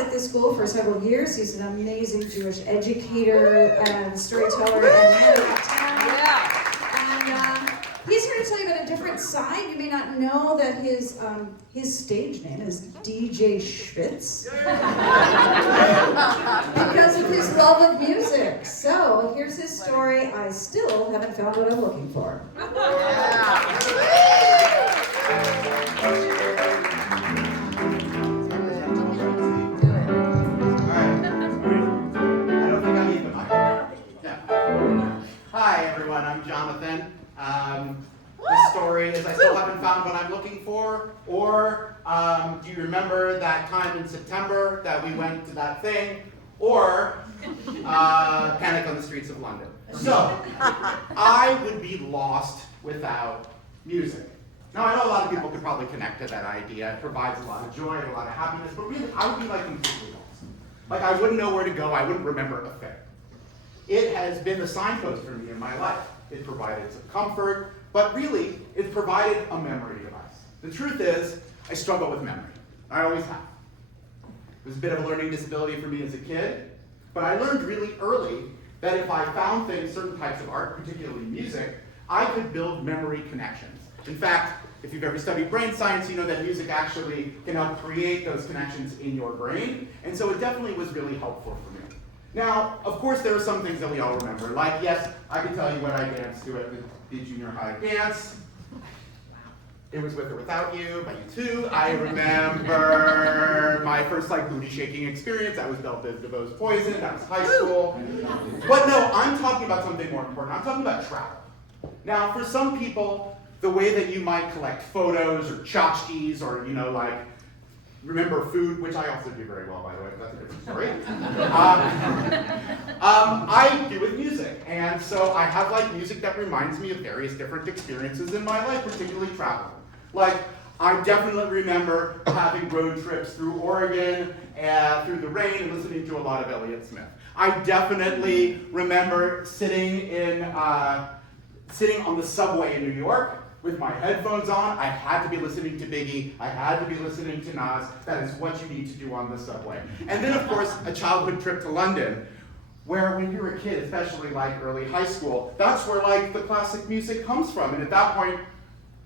taught at this school for several years. He's an amazing Jewish educator and storyteller and man about town. Yeah. And he's here to tell you about a different side. You may not know that his stage name is DJ Schwitz because of his love of music. So here's his story. I still haven't found what I'm looking for. Hi everyone, I'm Jonathan. The story is I still haven't found what I'm looking for, or do you remember that time in September that we went to that thing, or Panic on the Streets of London. So, I would be lost without music. Now I know a lot of people could probably connect to that idea. It provides a lot of joy and a lot of happiness, but really I would be like completely lost. Like I wouldn't know where to go, I wouldn't remember a thing. It has been a signpost for me in my life. It provided some comfort, but really, it provided a memory device. The truth is, I struggle with memory. I always have. It was a bit of a learning disability for me as a kid, but I learned really early that if I found things, certain types of art, particularly music, I could build memory connections. In fact, if you've ever studied brain science, you know that music actually can help create those connections in your brain, and so it definitely was really helpful for me. Now, of course, there are some things that we all remember. Like, yes, I can tell you what I danced to at the junior high dance. It was With or Without You by U2. I remember my first booty shaking experience. That was Belle Biz DeVoe's Poison. That was high school. But no, I'm talking about something more important. I'm talking about travel. Now, for some people, the way that you might collect photos or tchotchkes or, remember food, which I also do very well, by the way, but that's a different story. I do with music, and so I have music that reminds me of various different experiences in my life, particularly travel. I definitely remember having road trips through Oregon through the rain and listening to a lot of Elliott Smith. I definitely remember sitting on the subway in New York with my headphones on. I had to be listening to Biggie. I had to be listening to Nas. That is what you need to do on the subway. And then, of course, a childhood trip to London, where when you're a kid, especially early high school, that's where the classic music comes from. And at that point,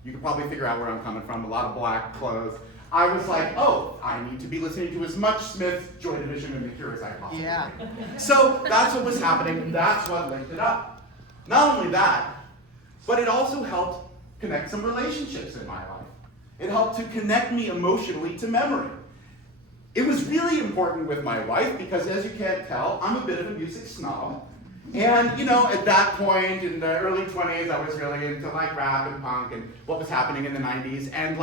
you can probably figure out where I'm coming from. A lot of black clothes. I was like, oh, I need to be listening to as much Smith, Joy Division, and The Cure as I possibly can. So that's what was happening, and that's what linked it up. Not only that, but it also helped connect some relationships in my life. It helped to connect me emotionally to memory. It was really important with my wife because, as you can't tell, I'm a bit of a music snob. And, at that point in the early 20s, I was really into rap and punk and what was happening in the 90s. And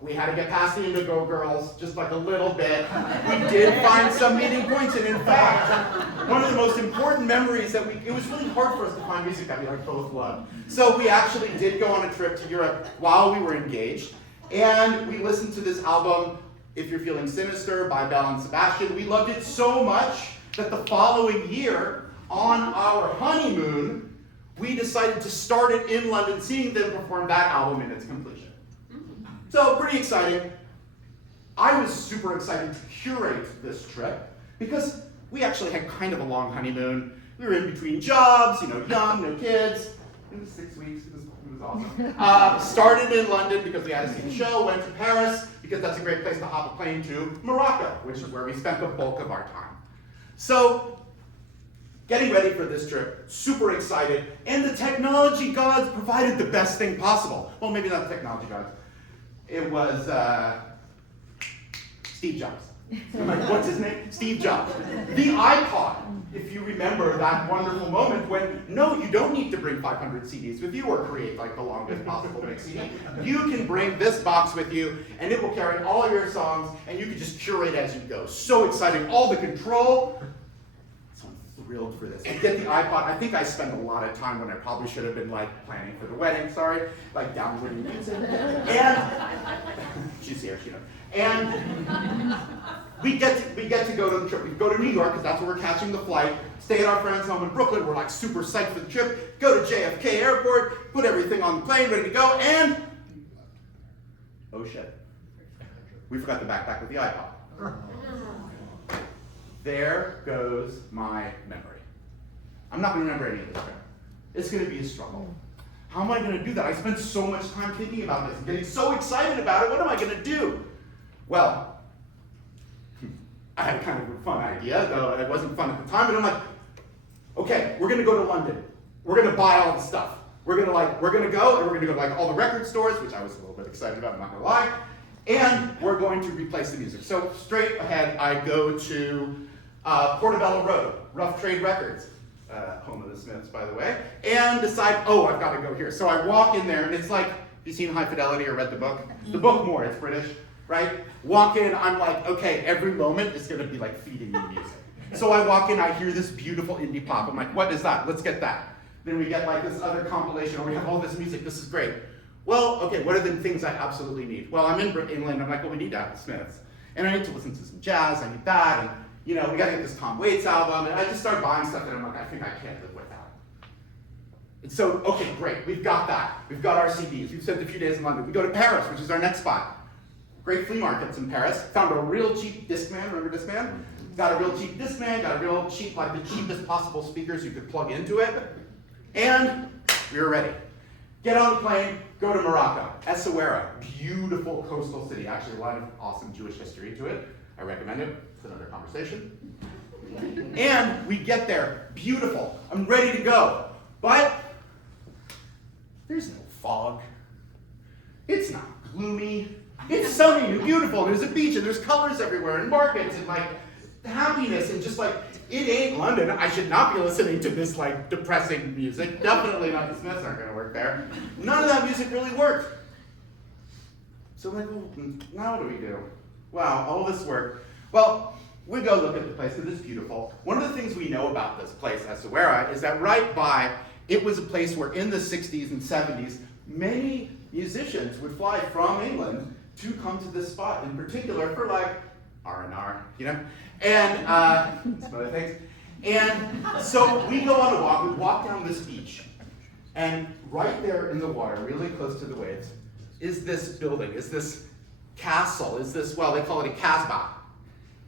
we had to get past the Indigo Girls just a little bit. We did find some meeting points, and in fact, one of the most important memories it was really hard for us to find music that we both loved. So we actually did go on a trip to Europe while we were engaged, and we listened to this album, If You're Feeling Sinister by Belle and Sebastian. We loved it so much that the following year, on our honeymoon, we decided to start it in London, seeing them perform that album in its completion. So, pretty exciting. I was super excited to curate this trip because we actually had kind of a long honeymoon. We were in between jobs, young, no kids. It was 6 weeks, it was awesome. Started in London because we had to see the show, went to Paris because that's a great place to hop a plane to Morocco, which is where we spent the bulk of our time. So, getting ready for this trip, super excited, and the technology gods provided the best thing possible. Well, maybe not the technology gods. It was Steve Jobs. What's his name? Steve Jobs. The iPod, if you remember that wonderful moment when, no, you don't need to bring 500 CDs with you or create the longest possible mix CD. You can bring this box with you, and it will carry all your songs, and you can just curate as you go. So exciting, all the control. Thrilled for this. I get the iPod. I think I spent a lot of time when I probably should have been planning for the wedding, downloading music. And she's here, she knows. And we get to go to the trip. We go to New York because that's where we're catching the flight. Stay at our friend's home in Brooklyn. We're super psyched for the trip. Go to JFK Airport, put everything on the plane, ready to go, and oh shit. We forgot the backpack with the iPod. there goes my memory. I'm not going to remember any of this crap. It's going to be a struggle. How am I going to do that? I spent so much time thinking about this and getting so excited about it. What am I going to do? Well, I had kind of a fun idea, though it wasn't fun at the time, but I'm like, okay, we're going to go to London. We're going to buy all the stuff. We're going to go and we're going to go to like all the record stores, which I was a little bit excited about, I'm not going to lie, and we're going to replace the music. So straight ahead, I go to Portobello Road, Rough Trade Records, home of the Smiths, by the way, and decide, oh, I've got to go here. So I walk in there, and it's like, have you seen High Fidelity or read the book? The book more, it's British, right? Walk in, I'm like, okay, every moment is going to be like feeding me music. So I walk in, I hear this beautiful indie pop. I'm like, what is that? Let's get that. Then we get like this other compilation, or we have all this music, this is great. Well, okay, what are the things I absolutely need? Well, I'm in England, I'm like, well, we need to have the Smiths. And I need to listen to some jazz, I need that, and we gotta get this Tom Waits album, and I just start buying stuff that I'm like, I think I can't live without. And so, okay, great, we've got that. We've got our CDs, we've spent a few days in London. We go to Paris, which is our next spot. Great flea markets in Paris. Found a real cheap Discman, remember Discman? Got a real cheap Discman, got a real cheap, like the cheapest possible speakers you could plug into it. And we were ready. Get on the plane, go to Morocco, Essaouira, beautiful coastal city. Actually, a lot of awesome Jewish history to it. I recommend it. It's another conversation. And we get there, beautiful. I'm ready to go. But there's no fog. It's not gloomy. It's sunny and beautiful. There's a beach and there's colors everywhere and markets and like happiness and just like, it ain't London. I should not be listening to this like depressing music. Definitely not, the Smiths aren't gonna work there. None of that music really worked. So I'm like, well, now what do we do? Wow, all this work. Well, we go look at the place because it's beautiful. One of the things we know about this place, Essaouira, is that right by, it was a place where in the 60s and 70s, many musicians would fly from England to come to this spot, in particular for like R&R, and some other things. And so we go on a walk, we walk down this beach, and right there in the water, really close to the waves, is this building, is this castle, is this, well, they call it a Casbah.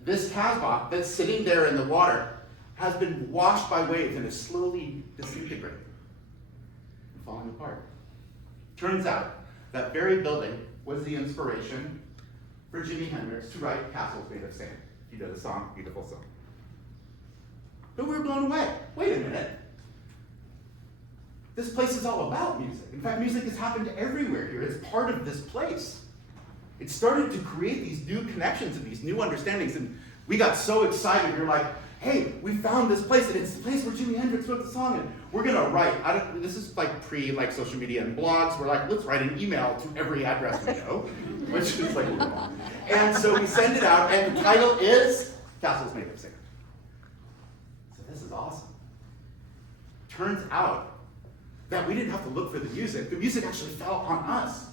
This Casbah that's sitting there in the water has been washed by waves and is slowly disintegrating and falling apart. Turns out that very building was the inspiration for Jimi Hendrix to write Castles Made of Sand. You know the song, beautiful song. But we were blown away. Wait a minute. This place is all about music. In fact, music has happened everywhere here. It's part of this place. It started to create these new connections and these new understandings, and we got so excited. We're like, hey, we found this place, and it's the place where Jimi Hendrix wrote the song, and we're gonna write. This is like pre social media and blogs. We're like, let's write an email to every address we know, which is like, and so we send it out, and the title is Castles Made of Sand. So this is awesome. Turns out that we didn't have to look for the music. The music actually fell on us.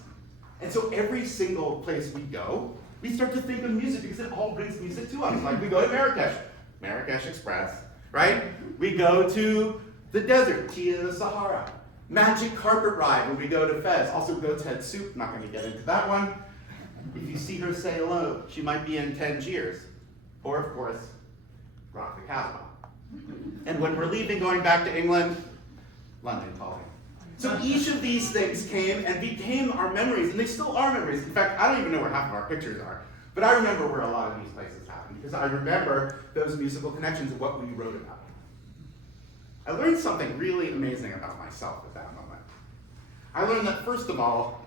And so every single place we go, we start to think of music because it all brings music to us. Like we go to Marrakesh, Marrakesh Express, right? We go to the desert, Tea in the Sahara. Magic carpet ride when we go to Fez. Also goat's head soup, not gonna get into that one. If you see her say hello, she might be in Tangiers. Or of course, Rock the Casbah. And when we're leaving, going back to England, London calling. So each of these things came and became our memories, and they still are memories. In fact, I don't even know where half of our pictures are, but I remember where a lot of these places happened, because I remember those musical connections and what we wrote about. I learned something really amazing about myself at that moment. I learned that, first of all,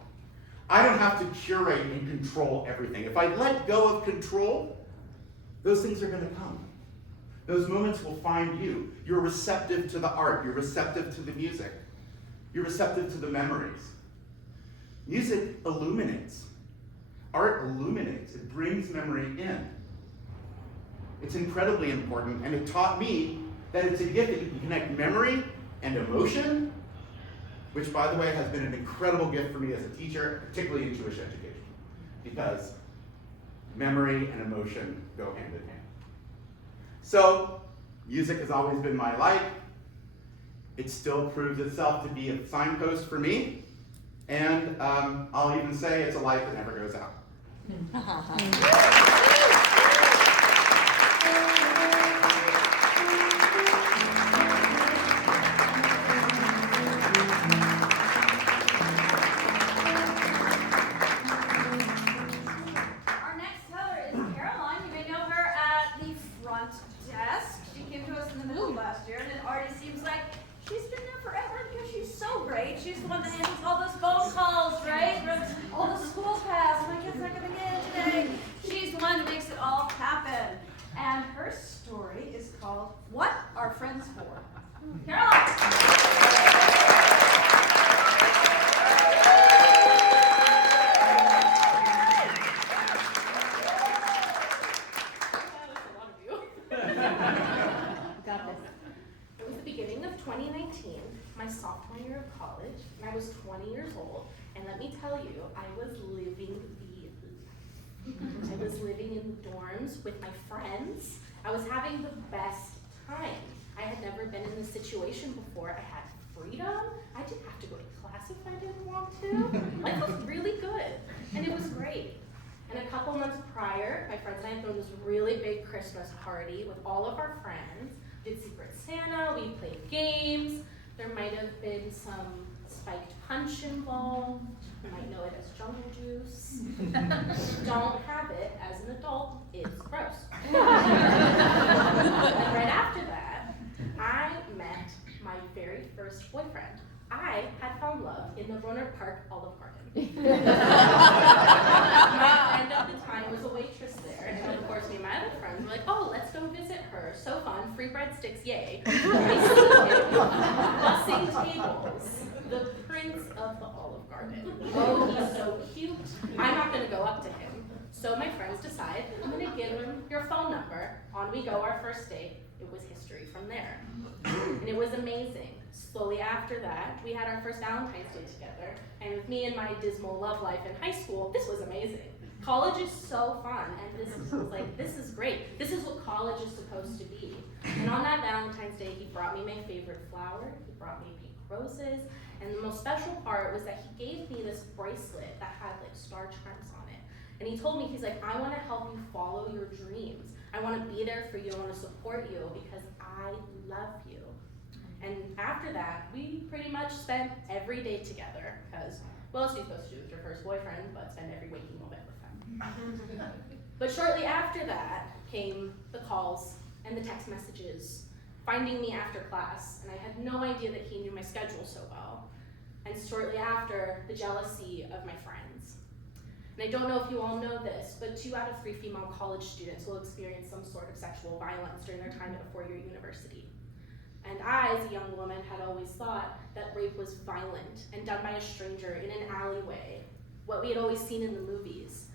I don't have to curate and control everything. If I let go of control, those things are gonna come. Those moments will find you. You're receptive to the art, you're receptive to the music. You're receptive to the memories. Music illuminates. Art illuminates. It brings memory in. It's incredibly important, and it taught me that it's a gift that you can connect memory and emotion, which, by the way, has been an incredible gift for me as a teacher, particularly in Jewish education, because memory and emotion go hand in hand. So, music has always been my life. It still proves itself to be a signpost for me, and I'll even say it's a light that never goes out. She's the one that handles all those phone calls, right? All the school pass, my kid's not gonna get in today. She's the one that makes it all happen. And her story is called What Are Friends For? Caroline! Got this. It was the beginning of 2019, my sophomore year of college, and I was 20 years old, and let me tell you, I was living I was living in the dorms with my friends. I was having the best time. I had never been in this situation before. I had freedom. I didn't have to go to class if I didn't want to. Life was really good, and it was great. And a couple months prior, my friends and I had thrown this really big Christmas party with all of our friends. Did Secret Santa, we played games. There might have been some spiked punch involved. You might know it as jungle juice. Don't have it as an adult, it's gross. And right after that, I met my very first boyfriend. I had found love in the Rohnert Park Olive Garden. My friend at the time was a waitress there, and of course me and my other friends were like, oh, let's go visit her. So fun, free breadsticks, yay. Bussing tables, the prince of the Olive Garden. Oh, he's so cute. I'm not gonna go up to him. So my friends decide, I'm gonna give him your phone number. On we go, our first date. It was history from there. And it was amazing. Slowly after that, we had our first Valentine's Day together, and with me and my dismal love life in high school, this was amazing. College is so fun, and this is great. This is what college is supposed to be. And on that Valentine's Day, he brought me my favorite flower, he brought me pink roses, and the most special part was that he gave me this bracelet that had like star charms on it. And he told me, he's like, I wanna help you follow your dreams. I wanna be there for you, I wanna support you because I love you. And after that, we pretty much spent every day together, because what else are you supposed to do with your first boyfriend but spend every waking moment with him? But shortly after that came the calls and the text messages, finding me after class, and I had no idea that he knew my schedule so well. And shortly after, the jealousy of my friends. And I don't know if you all know this, but 2 out of 3 female college students will experience some sort of sexual violence during their time at a 4-year university. And I, as a young woman, had always thought that rape was violent and done by a stranger in an alleyway, what we had always seen in the movies.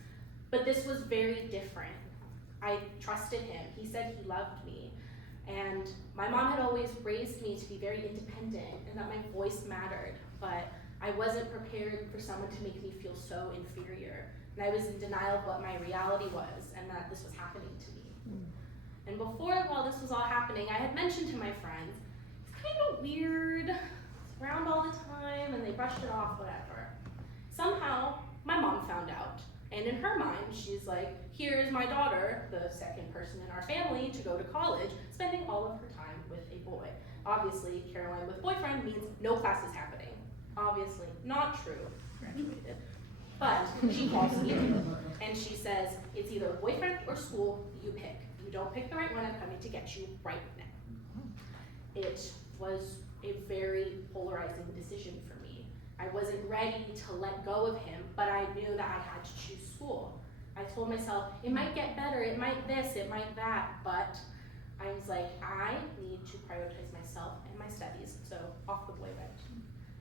But this was very different. I trusted him. He said he loved me. And my mom had always raised me to be very independent and that my voice mattered, but I wasn't prepared for someone to make me feel so inferior. And I was in denial of what my reality was and that this was happening to me. And before, while this was all happening, I had mentioned to my friends, it's kind of weird, it's around all the time, and they brushed it off, whatever. Somehow, my mom found out, and in her mind, she's like, here's my daughter, the second person in our family to go to college, spending all of her time with a boy. Obviously, Caroline with boyfriend means no classes happening. Obviously, not true, graduated. But she calls me, and she says, it's either boyfriend or school, you pick. If you don't pick the right one, I'm coming to get you right now. It was a very polarizing decision for me. I wasn't ready to let go of him, but I knew that I had to choose school. I told myself, it might get better, it might this, it might that, but I was like, I need to prioritize myself and my studies, so off the boy went.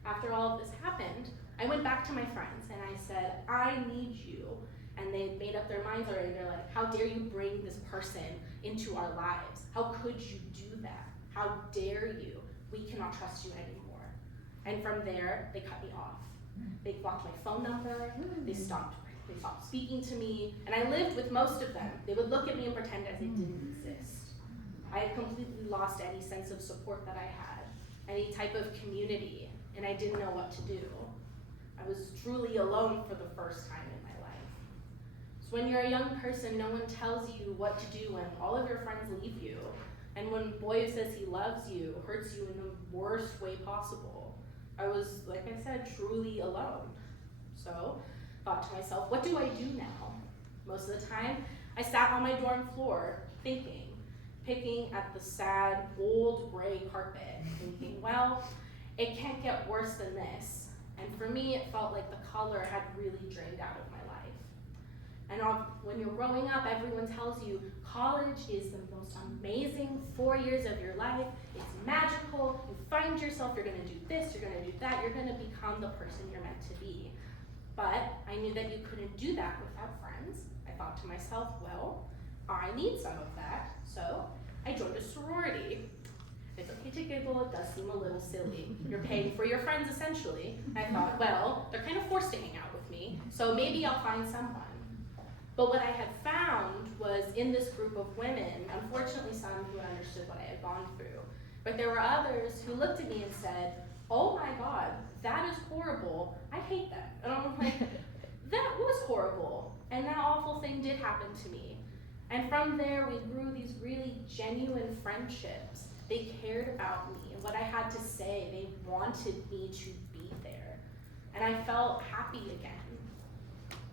After all of this happened, I went back to my friends and I said, I need you. And they had made up their minds already. They're like, how dare you bring this person into our lives? How could you do that? How dare you? We cannot trust you anymore. And from there, they cut me off. They blocked my phone number, they stopped speaking to me, and I lived with most of them. They would look at me and pretend as it didn't exist. I had completely lost any sense of support that I had, any type of community, and I didn't know what to do. I was truly alone for the first time in my life. So when you're a young person, no one tells you what to do when all of your friends leave you, and when a boy says he loves you, hurts you in the worst way possible. I was, like I said, truly alone. So, thought to myself, what do I do now? Most of the time, I sat on my dorm floor thinking, picking at the sad, old gray carpet, thinking, well, it can't get worse than this. And for me, it felt like the color had really drained out of my life. And when you're growing up, everyone tells you college is the most amazing 4 years of your life. It's magical. You find yourself, you're gonna do this, you're gonna do that, you're gonna become the person you're meant to be. But I knew that you couldn't do that without friends. I thought to myself, well, I need some of that. So I joined a sorority. It's okay to giggle, it does seem a little silly. You're paying for your friends essentially. I thought, well, they're kind of forced to hang out with me, so maybe I'll find someone. But what I had found was in this group of women, unfortunately some who understood what I had gone through, but there were others who looked at me and said, oh my God, that is horrible, I hate that. And I'm like, that was horrible, and that awful thing did happen to me. And from there, we grew these really genuine friendships. They cared about me and what I had to say. They wanted me to be there. And I felt happy again.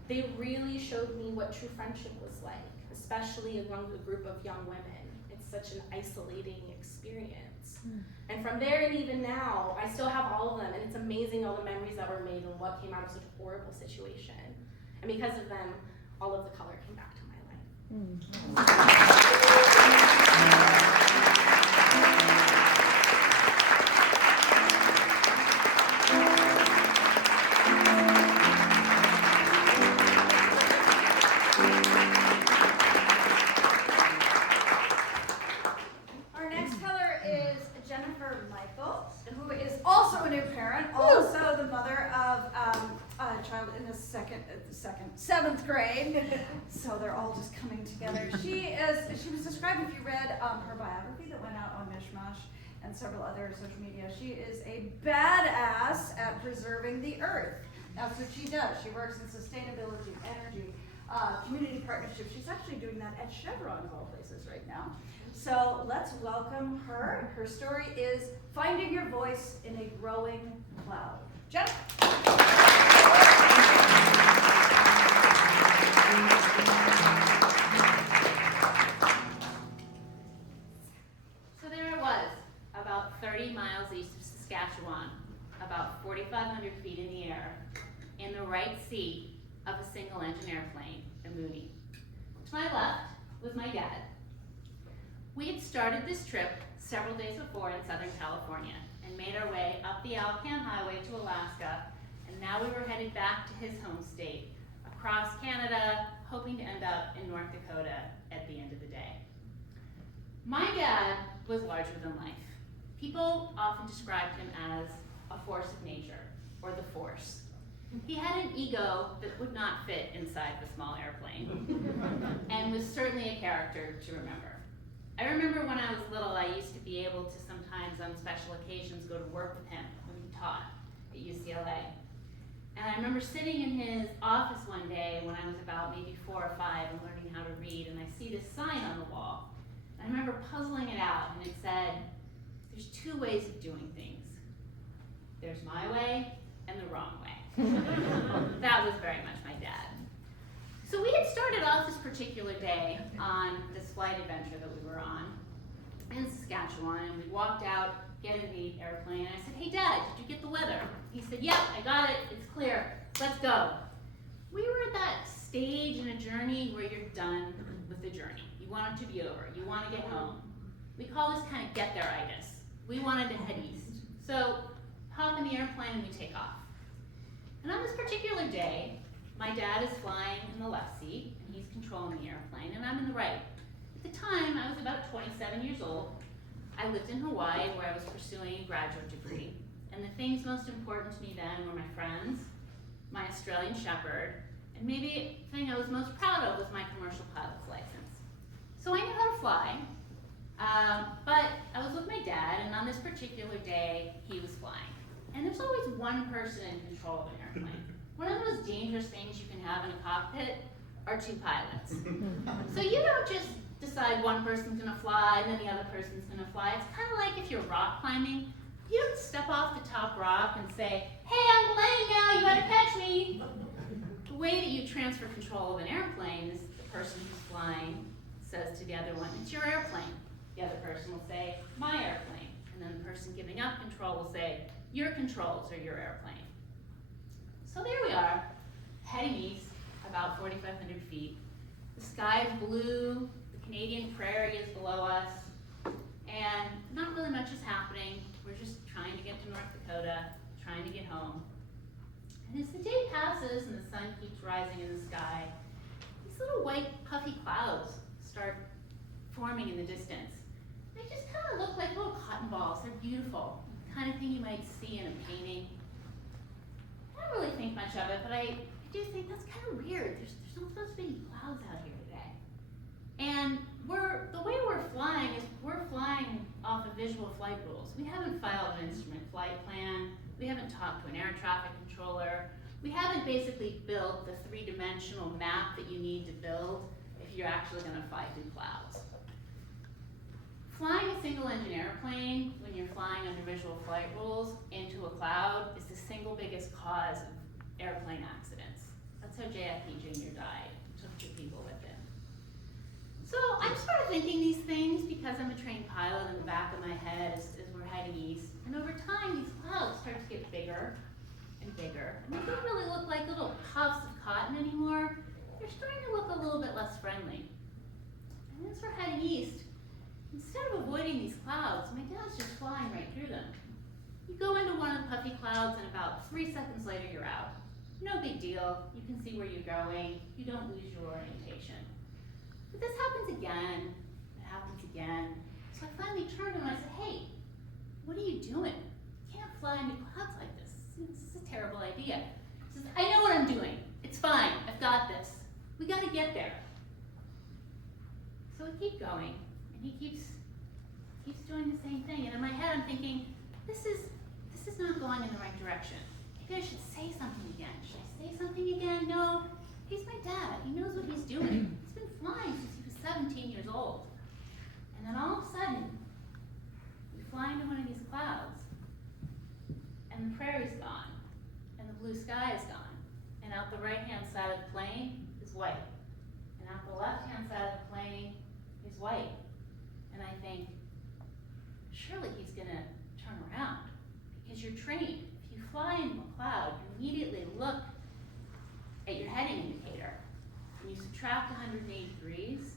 They really showed me what true friendship was like, especially among a group of young women. It's such an isolating experience. And from there and even now, I still have all of them, and it's amazing all the memories that were made and what came out of such a horrible situation. And because of them, all of the color came back to my life. Our next color is Jennifer Michael, who is also a new parent, also the mother of a child in the seventh grade. So they're all just coming together. She was described, if you read her biography that went out on Mishmash and several other social media, she is a badass at preserving the earth. That's what she does. She works in sustainability, energy, community partnerships. She's actually doing that at Chevron of all places right now. So let's welcome her. Her story is Finding Your Voice in a Growing Cloud. Jennifer. So there I was, about 30 miles east of Saskatchewan, about 4,500 feet in the air, in the right seat of a single-engine airplane, a Mooney. To my left was my dad. We had started this trip several days before in Southern California and made our way up the Alcan Highway to Alaska, and now we were headed back to his home state, across Canada, hoping to end up in North Dakota at the end of the day. My dad was larger than life. People often described him as a force of nature, or the Force. He had an ego that would not fit inside the small airplane, and was certainly a character to remember. I remember when I was little, I used to be able to sometimes on special occasions go to work with him when he taught at UCLA. And I remember sitting in his office one day when I was about maybe 4 or 5 and learning how to read, and I see this sign on the wall. And I remember puzzling it out, and it said, there's 2 ways of doing things. There's my way and the wrong way. That was very much my dad. So we had started off this particular day on this flight adventure that we were on in Saskatchewan, and we walked out, get in the airplane, and I said, hey Dad, did you get the weather? He said, yep, I got it, it's clear, let's go. We were at that stage in a journey where you're done with the journey. You want it to be over, you want to get home. We call this kind of get there-itis. We wanted to head east. So hop in the airplane and we take off. And on this particular day, my dad is flying in the left seat, and he's controlling the airplane, and I'm in the right. At the time, I was about 27 years old. I lived in Hawaii, where I was pursuing a graduate degree, and the things most important to me then were my friends, my Australian Shepherd, and maybe the thing I was most proud of was my commercial pilot's license. So I knew how to fly, but I was with my dad, and on this particular day, he was flying. And there's always one person in control of an airplane. One of the most dangerous things you can have in a cockpit are 2 pilots. So you don't just decide one person's gonna fly and then the other person's gonna fly. It's kind of like if you're rock climbing. You don't step off the top rock and say, hey, I'm landing now, you gotta catch me. The way that you transfer control of an airplane is the person who's flying says to the other one, it's your airplane. The other person will say, my airplane. And then the person giving up control will say, your controls or your airplane. So there we are, heading east, about 4,500 feet. The sky is blue, the Canadian prairie is below us, and not really much is happening. We're just trying to get to North Dakota, trying to get home. And as the day passes and the sun keeps rising in the sky, these little white puffy clouds start forming in the distance. They just kind of look like little cotton balls. They're beautiful, the kind of thing you might see in a painting. I don't really think much of it, but I do think that's kind of weird. There's not supposed to be any clouds out here today. And the way we're flying is we're flying off of visual flight rules. We haven't filed an instrument flight plan. We haven't talked to an air traffic controller. We haven't basically built the three-dimensional map that you need to build if you're actually going to fly through clouds. Flying a single-engine airplane when you're flying under visual flight rules into a cloud is the single biggest cause of airplane accidents. That's how JFK Jr. died. He took 2 people with him. So I'm sort of thinking these things because I'm a trained pilot in the back of my head as we're heading east. And over time, these clouds start to get bigger and bigger. And they don't really look like little puffs of cotton anymore. They're starting to look a little bit less friendly. And as we're heading east, instead of avoiding these clouds, my dad's just flying right through them. You go into one of the puffy clouds and about 3 seconds later you're out. No big deal. You can see where you're going. You don't lose your orientation. But this happens again. It happens again. So I finally turned to him and I said, hey, what are you doing? You can't fly into clouds like this. This is a terrible idea. He says, I know what I'm doing. It's fine. I've got this. We got to get there. So we keep going. And he keeps doing the same thing. And in my head, I'm thinking, this is not going in the right direction. Maybe I should say something again. Should I say something again? No. He's my dad. He knows what he's doing. He's been flying since he was 17 years old. And then all of a sudden, we fly into one of these clouds, and the prairie's gone, and the blue sky is gone. And out the right-hand side of the plane is white. And out the left-hand side of the plane is white. And I think, surely he's gonna turn around because you're trained. If you fly into a cloud, you immediately look at your heading indicator and you subtract 180 degrees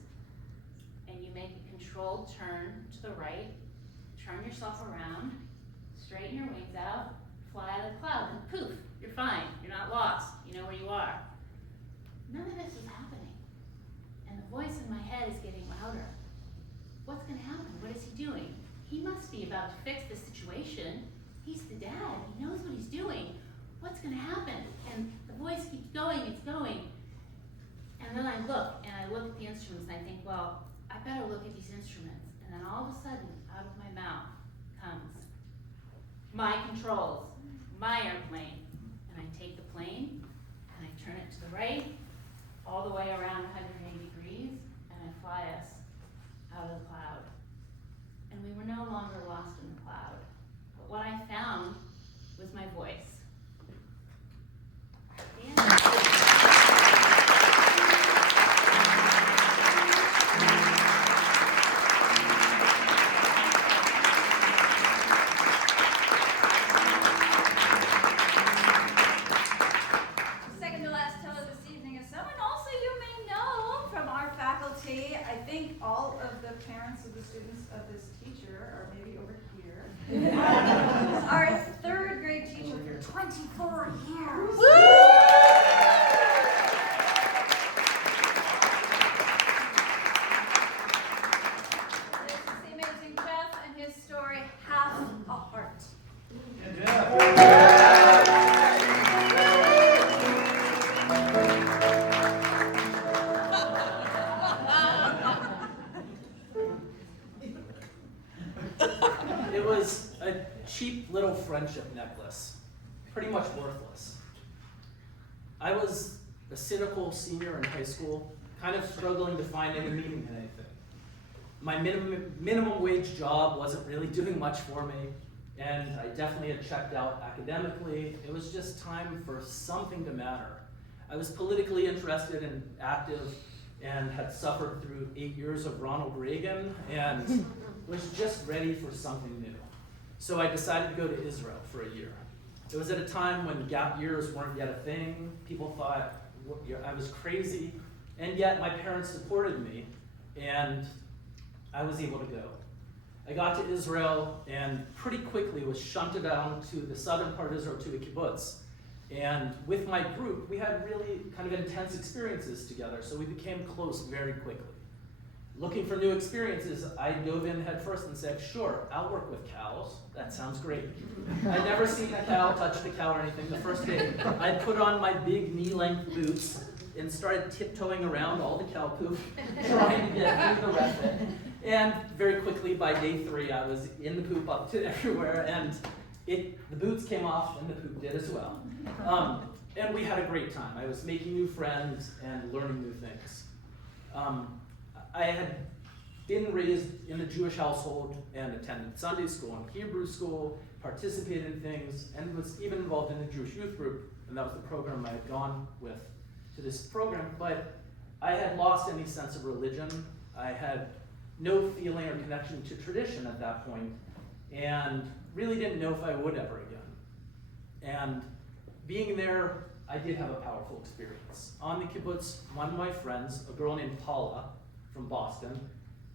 and you make a controlled turn to the right, turn yourself around, straighten your wings out, fly out of the cloud, and poof, you're fine. You're not lost. You know where you are. None of this is happening. And the voice in my head is getting louder. What's going to happen? What is he doing? He must be about to fix the situation. He's the dad. He knows what he's doing. What's going to happen? And the voice keeps going. It's going. And then I look at the instruments, and I think, well, I better look at these instruments. And then all of a sudden, out of my mouth comes my controls, my airplane. And I take the plane, and I turn it to the right, all the way around 180 degrees, and I fly us out of the cloud. And we were no longer lost in the cloud. But what I found was my voice. Second to last teller this evening is someone also you may know from our faculty. I think all of the parents of the students of this teacher are maybe over here. Our third grade teacher for 24 years. This is the amazing Jeff and his story, Half a Heart. It was a cheap little friendship necklace, pretty much worthless. I was a cynical senior in high school, kind of struggling to find any meaning in anything. My minimum wage job wasn't really doing much for me, and I definitely had checked out academically. It was just time for something to matter. I was politically interested and active and had suffered through 8 years of Ronald Reagan and was just ready for something new. So I decided to go to Israel for a year. It was at a time when gap years weren't yet a thing. People thought I was crazy, and yet my parents supported me, and I was able to go. I got to Israel and pretty quickly was shunted down to the southern part of Israel, to the kibbutz. And with my group, we had really kind of intense experiences together, so we became close very quickly. Looking for new experiences, I dove in head first and said, sure, I'll work with cows. That sounds great. I'd never seen a cow, touched a cow or anything. The first day, I put on my big knee-length boots and started tiptoeing around all the cow poop, trying to get through the rest of it. And very quickly, by day 3, I was in the poop up to everywhere, and the boots came off, and the poop did as well. And we had a great time. I was making new friends and learning new things. I had been raised in a Jewish household and attended Sunday school and Hebrew school, participated in things, and was even involved in the Jewish youth group, and that was the program I had gone with to this program. But I had lost any sense of religion. I had no feeling or connection to tradition at that point, and really didn't know if I would ever again. And being there, I did have a powerful experience. On the kibbutz, one of my friends, a girl named Paula from Boston,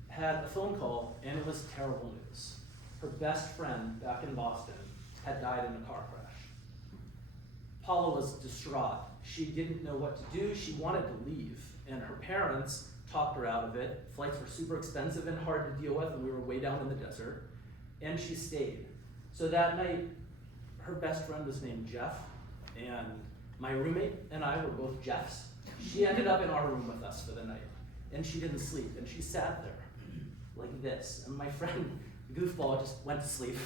had a phone call, and it was terrible news. Her best friend back in Boston had died in a car crash. Paula was distraught. She didn't know what to do. She wanted to leave, and her parents talked her out of it. Flights were super expensive and hard to deal with, and we were way down in the desert, and she stayed. So that night, her best friend was named Jeff, and my roommate and I were both Jeffs. She ended up in our room with us for the night, and she didn't sleep, and she sat there like this, and my friend, goofball, just went to sleep.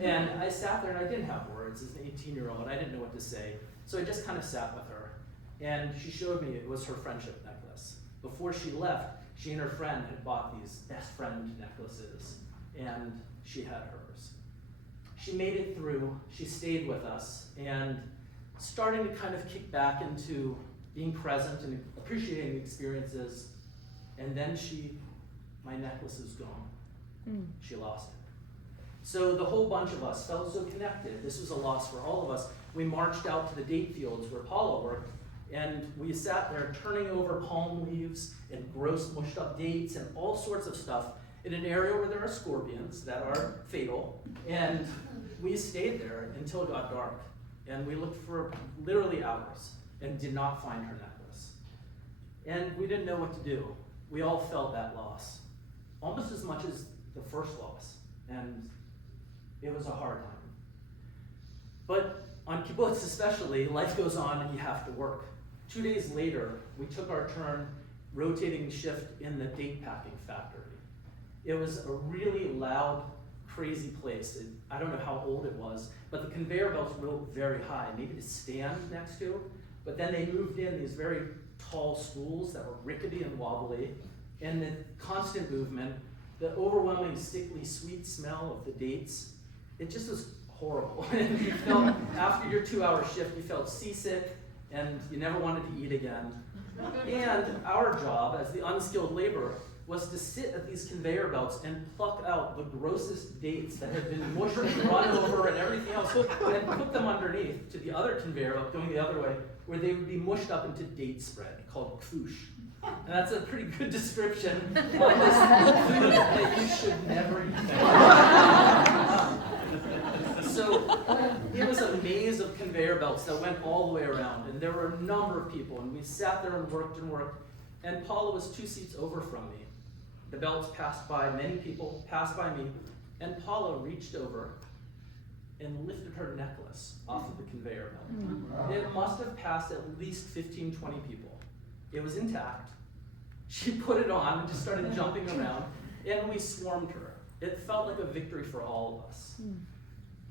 And I sat there, and I didn't have words. As an 18-year-old, I didn't know what to say, so I just kind of sat with her, and she showed me it was her friendship necklace. Before she left, she and her friend had bought these best friend necklaces, and she had hers. She made it through, she stayed with us, and starting to kind of kick back into being present and appreciating the experiences, and then my necklace is gone. She lost it. So the whole bunch of us felt so connected. This was a loss for all of us. We marched out to the date fields where Paula worked, and we sat there turning over palm leaves and gross mushed up dates and all sorts of stuff in an area where there are scorpions that are fatal. And we stayed there until it got dark. And we looked for literally hours and did not find her necklace. And we didn't know what to do. We all felt that loss, almost as much as the first loss. And it was a hard time. But on kibbutz especially, life goes on and you have to work. 2 days later, we took our turn rotating shift in the date packing factory. It was a really loud, crazy place. I don't know how old it was, but the conveyor belts were very high, maybe to stand next to. But then they moved in these very tall stools that were rickety and wobbly, and the constant movement, the overwhelming sickly sweet smell of the dates, it just was horrible. And you felt, after your 2-hour shift, you felt seasick, and you never wanted to eat again. And our job as the unskilled laborer was to sit at these conveyor belts and pluck out the grossest dates that had been mushed and run over and everything else, and put them underneath to the other conveyor belt going the other way, where they would be mushed up into date spread called kfush. And that's a pretty good description of this food that you should never eat. So it was a maze of conveyor belts that went all the way around, and there were a number of people, and we sat there and worked, and Paula was 2 seats over from me. The belts passed by, many people passed by me, and Paula reached over and lifted her necklace off of the conveyor belt. It must have passed at least 15, 20 people. It was intact. She put it on and just started jumping around, and we swarmed her. It felt like a victory for all of us.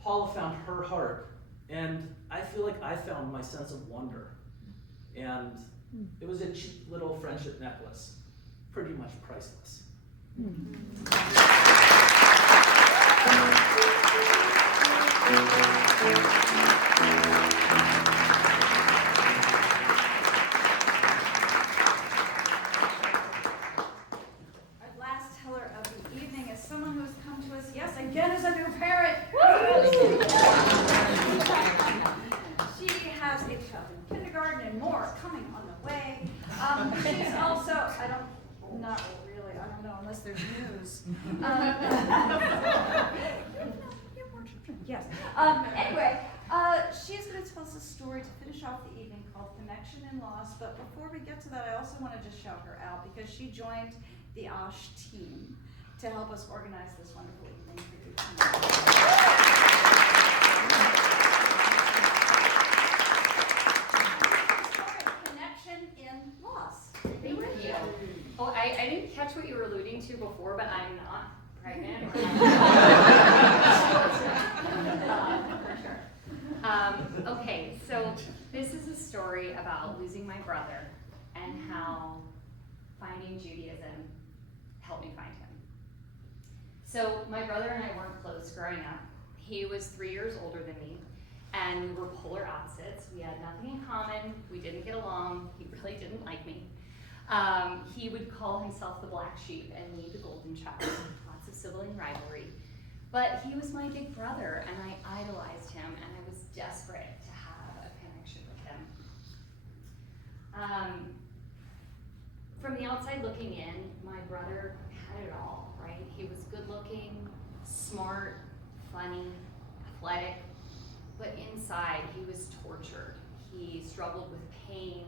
Paula found her heart, and I feel like I found my sense of wonder. And it was a cheap little friendship necklace, pretty much priceless. Our last teller of the evening is someone who has come to us, yes, again as a new parent. news. Yes. Anyway, she's going to tell us a story to finish off the evening called Connection and Loss. But before we get to that, I also want to just shout her out because she joined the Ahsh team to help us organize this wonderful evening for you tonight. Connection in Loss. Thank you. Oh, I didn't catch what you were alluding to before, but I'm not pregnant. For sure. Okay, so this is a story about losing my brother and how finding Judaism helped me find him. So my brother and I weren't close growing up. He was 3 years older than me, and we were polar opposites. We had nothing in common. We didn't get along. He really didn't like me. He would call himself the black sheep and me the golden child. Lots of sibling rivalry. But he was my big brother, and I idolized him, and I was desperate to have a connection with him. From the outside looking in, my brother had it all, right? He was good looking, smart, funny, athletic, but inside he was tortured. He struggled with pain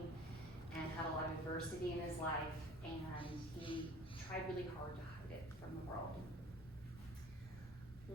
and had a lot of adversity in his life, and he tried really hard to hide it from the world.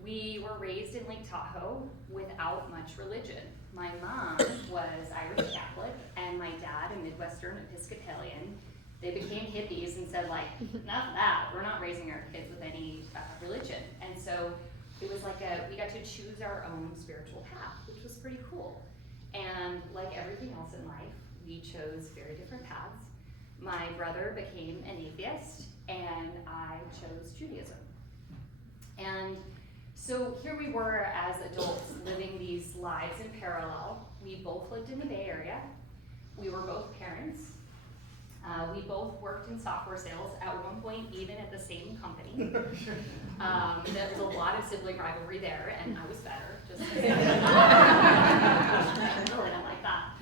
We were raised in Lake Tahoe without much religion. My mom was Irish Catholic, and my dad a Midwestern Episcopalian. They became hippies and said, like, enough of that, we're not raising our kids with any religion. And so it was like we got to choose our own spiritual path, which was pretty cool. And like everything else in life, we chose very different paths. My brother became an atheist, and I chose Judaism. And so here we were as adults living these lives in parallel. We both lived in the Bay Area. We were both parents. We both worked in software sales at one point, even at the same company. There was a lot of sibling rivalry there, and I was better. Just I really don't like that.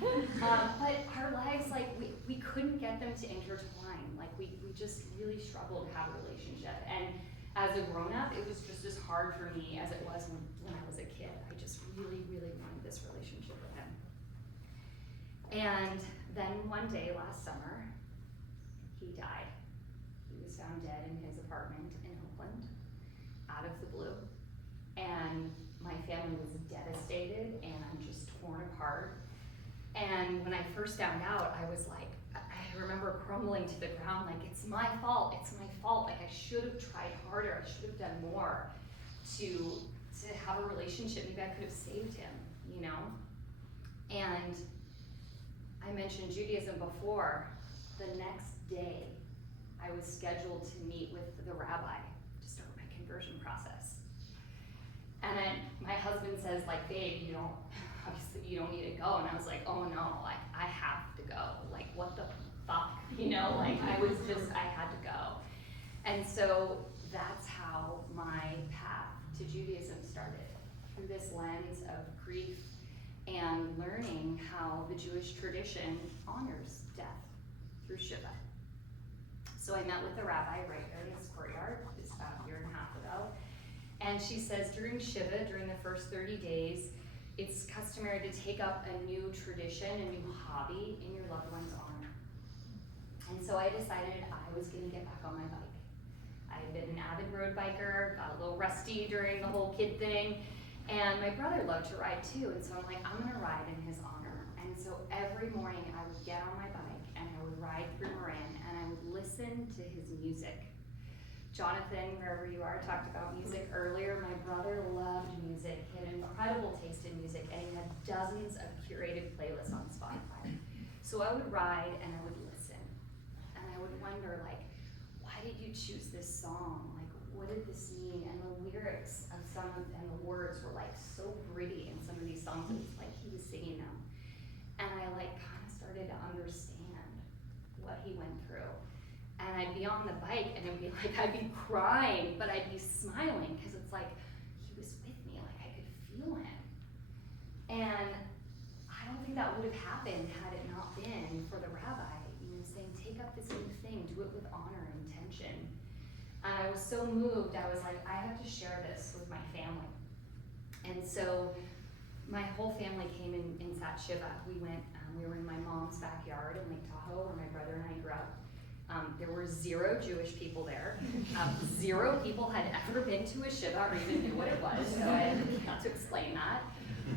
But our lives, like, we couldn't get them to intertwine. Like, we just really struggled to have a relationship. And as a grown-up, it was just as hard for me as it was when I was a kid. I just really, really wanted this relationship with him. And then one day last summer, he died. He was found dead in his apartment in Oakland, out of the blue. And my family was devastated and just torn apart. And when I first found out, I was like, I remember crumbling to the ground, like, it's my fault, like I should have tried harder, I should have done more to have a relationship. Maybe I could have saved him, you know? And I mentioned Judaism before. The next day, I was scheduled to meet with the rabbi to start my conversion process. And then my husband says, like, babe, obviously you don't need to go. And I was like, oh no, like, I have to go. Like, what the fuck, like, I had to go. And so that's how my path to Judaism started, through this lens of grief and learning how the Jewish tradition honors death through Shiva. So I met with the rabbi right there in this courtyard, this about a year and a half ago. And she says during Shiva, during the first 30 days, it's customary to take up a new tradition, a new hobby in your loved one's honor. And so I decided I was gonna get back on my bike. I had been an avid road biker, got a little rusty during the whole kid thing, and my brother loved to ride too, and so I'm like, I'm gonna ride in his honor. And so every morning I would get on my bike and I would ride through Marin and I would listen to his music. Jonathan, wherever you are, talked about music earlier. My brother loved music. He had an incredible taste in music, and he had dozens of curated playlists on Spotify. So I would ride and I would listen, and I would wonder, like, why did you choose this song? Like, what did this mean? And the lyrics of some of and the words were like so gritty in some of these songs. It was like he was singing them, and I like kind of started to understand what he went through. And I'd be on the bike and it'd be like, I'd be crying, but I'd be smiling because it's like, he was with me, like I could feel him. And I don't think that would have happened had it not been for the rabbi, saying, take up this new thing, do it with honor and intention. And I was so moved, I was like, I have to share this with my family. And so my whole family came and sat Shiva. We were in my mom's backyard in Lake Tahoe where my brother and I grew up. There were 0 Jewish people there. 0 people had ever been to a Shiva or even knew what it was, so I had to explain that.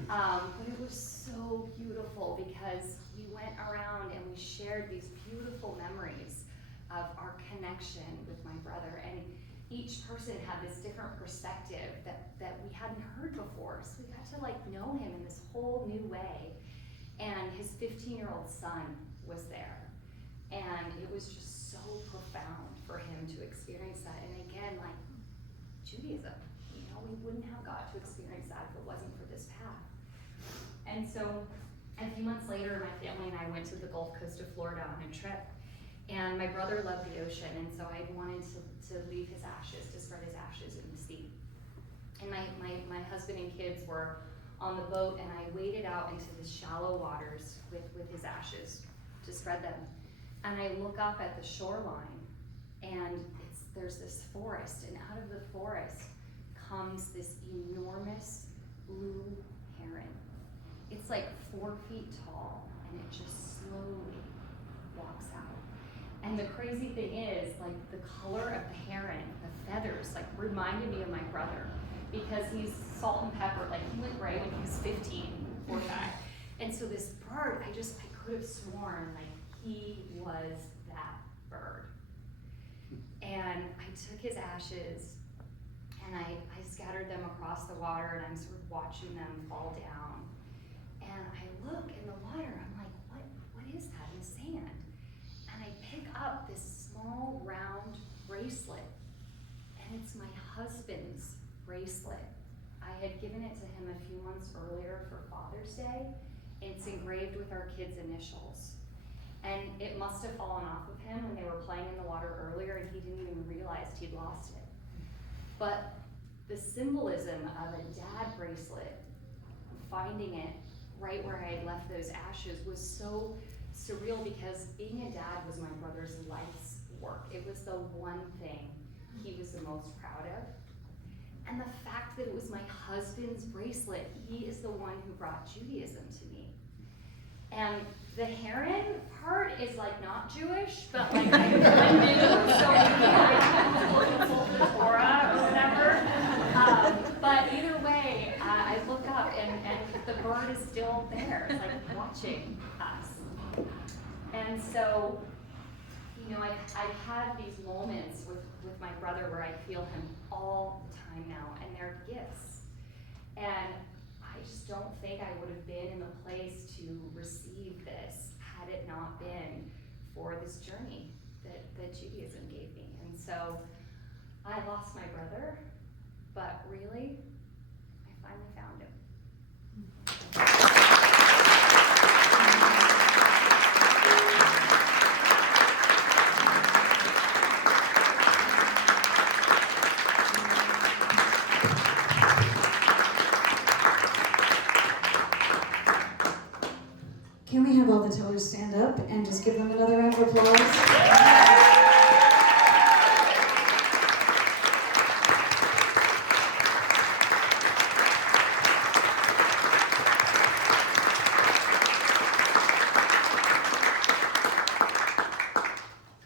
But it was so beautiful because we went around and we shared these beautiful memories of our connection with my brother, and each person had this different perspective that we hadn't heard before, so we got to know him in this whole new way. And his 15-year-old son was there, and it was just so profound for him to experience that. And again, Judaism, we wouldn't have got to experience that if it wasn't for this path. And so a few months later, my family and I went to the Gulf Coast of Florida on a trip. And my brother loved the ocean, and so I wanted to leave his ashes, to spread his ashes in the sea. And my husband and kids were on the boat, and I waded out into the shallow waters with his ashes to spread them. And I look up at the shoreline, and there's this forest, and out of the forest comes this enormous blue heron. It's 4 feet tall, and it just slowly walks out. And the crazy thing is, the color of the heron, the feathers, reminded me of my brother, because he's salt and pepper. He went gray when he was 15, poor guy. And so this bird, I could have sworn he was that bird. And I took his ashes and I scattered them across the water, and I'm sort of watching them fall down. And I look in the water, I'm like, what is that in the sand? And I pick up this small round bracelet, and it's my husband's bracelet. I had given it to him a few months earlier for Father's Day, and it's engraved with our kids' initials. And it must have fallen off of him when they were playing in the water earlier, and he didn't even realize he'd lost it. But the symbolism of a dad bracelet, finding it right where I had left those ashes, was so surreal, because being a dad was my brother's life's work. It was the one thing he was the most proud of. And the fact that it was my husband's bracelet, he is the one who brought Judaism to me. And the heron part is not Jewish, but I knew, so maybe I hadn't consulted the Torah or whatever. But either way, I look up and the bird is still there, it's watching us. And so, I've had these moments with my brother where I feel him all the time now, and they're gifts. And I just don't think I would have been in the place to receive this had it not been for this journey that Judaism gave me. And so I lost my brother, but really, I finally found him. Can we have all the tellers stand up and just give them another round of applause?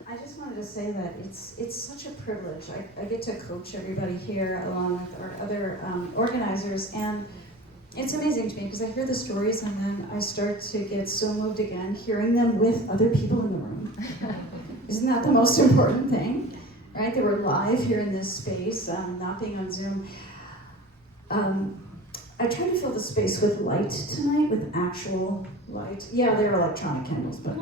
I just wanted to say that it's such a privilege. I get to coach everybody here along with our other organizers, and it's amazing to me because I hear the stories and then I start to get so moved again hearing them with other people in the room. Isn't that the most important thing? Right? That we're live here in this space, not being on Zoom. I tried to fill the space with light tonight, with actual light. Yeah, they're electronic candles, but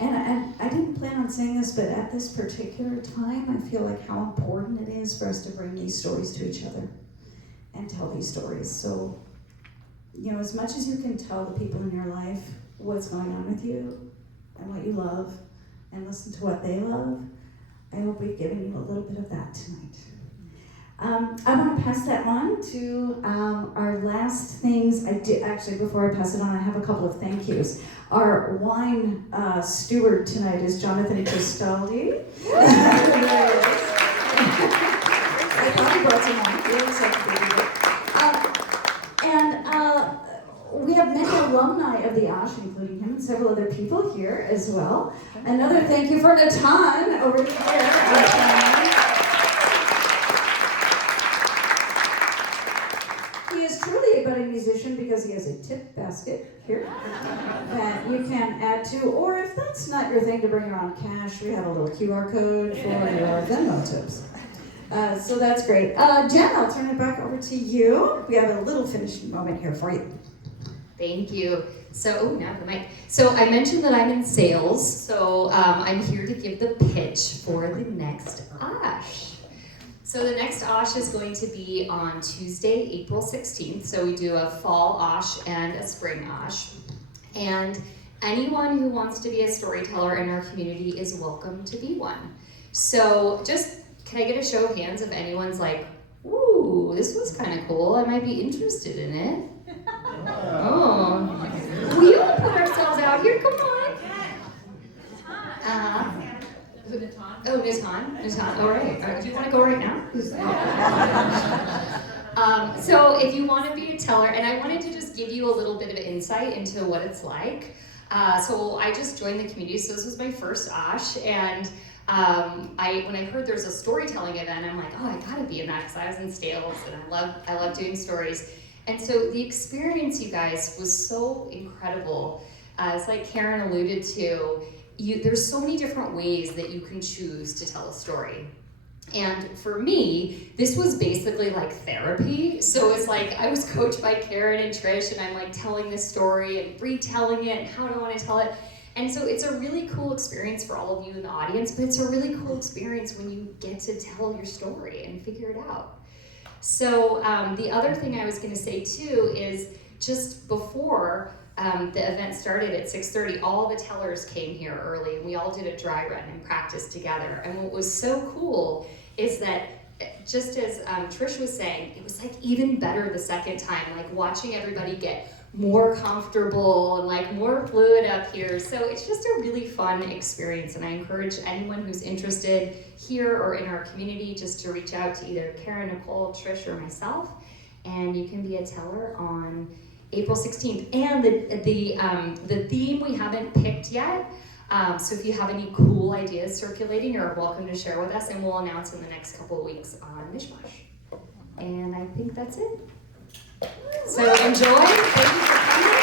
and I didn't plan on saying this, but at this particular time, I feel like how important it is for us to bring these stories to each other and tell these stories. So, as much as you can tell the people in your life what's going on with you and what you love and listen to what they love, I hope we've given you a little bit of that tonight. I want to pass that on to our last things. Actually, before I pass it on, I have a couple of thank yous. Our wine steward tonight is Jonathan Cristaldi. I thought he brought some wine. He looks like a baby. And we have many alumni of the Ahsh, including him and several other people here as well. Another thank you for Natan over here. He is truly a budding musician because he has a tip basket here that you can add to, or if that's not your thing to bring around cash, we have a little QR code for your Venmo tips. So that's great. Jen, I'll turn it back over to you. We have a little finishing moment here for you. Thank you. So, now the mic. So I mentioned that I'm in sales, so I'm here to give the pitch for the next Ahsh. So the next Ahsh is going to be on Tuesday, April 16th. So we do a fall Ahsh and a spring Ahsh. And anyone who wants to be a storyteller in our community is welcome to be one. So can I get a show of hands if anyone's like, ooh, this was kind of cool, I might be interested in it. Oh, we all put ourselves out here, come on. Oh, Natan, all right. Do you want to go right now? So if you want to be a teller, and I wanted to just give you a little bit of insight into what it's like. So I just joined the community, so this was my first Ahsh, and when I heard there's a storytelling event, I'm like, oh, I gotta be in that because I was in sales and I love doing stories. And so the experience, you guys, was so incredible. It's like Karen alluded to, there's so many different ways that you can choose to tell a story. And for me, this was basically like therapy. So it's like I was coached by Karen and Trish, and I'm like telling this story and retelling it and how do I want to tell it. And so it's a really cool experience for all of you in the audience, but it's a really cool experience when you get to tell your story and figure it out. So the other thing I was going to say too is just before the event started at 6:30, all the tellers came here early and we all did a dry run and practiced together. And what was so cool is that just as Trish was saying, it was like even better the second time, like watching everybody get more comfortable and like more fluid up here. So it's just a really fun experience, and I encourage anyone who's interested here or in our community just to reach out to either Karen, Nicole, Trish, or myself, and you can be a teller on April 16th. And the theme we haven't picked yet, so if you have any cool ideas circulating, you're welcome to share with us, and we'll announce in the next couple of weeks on Mishmash. And I think that's it. So enjoy. Thank you for coming.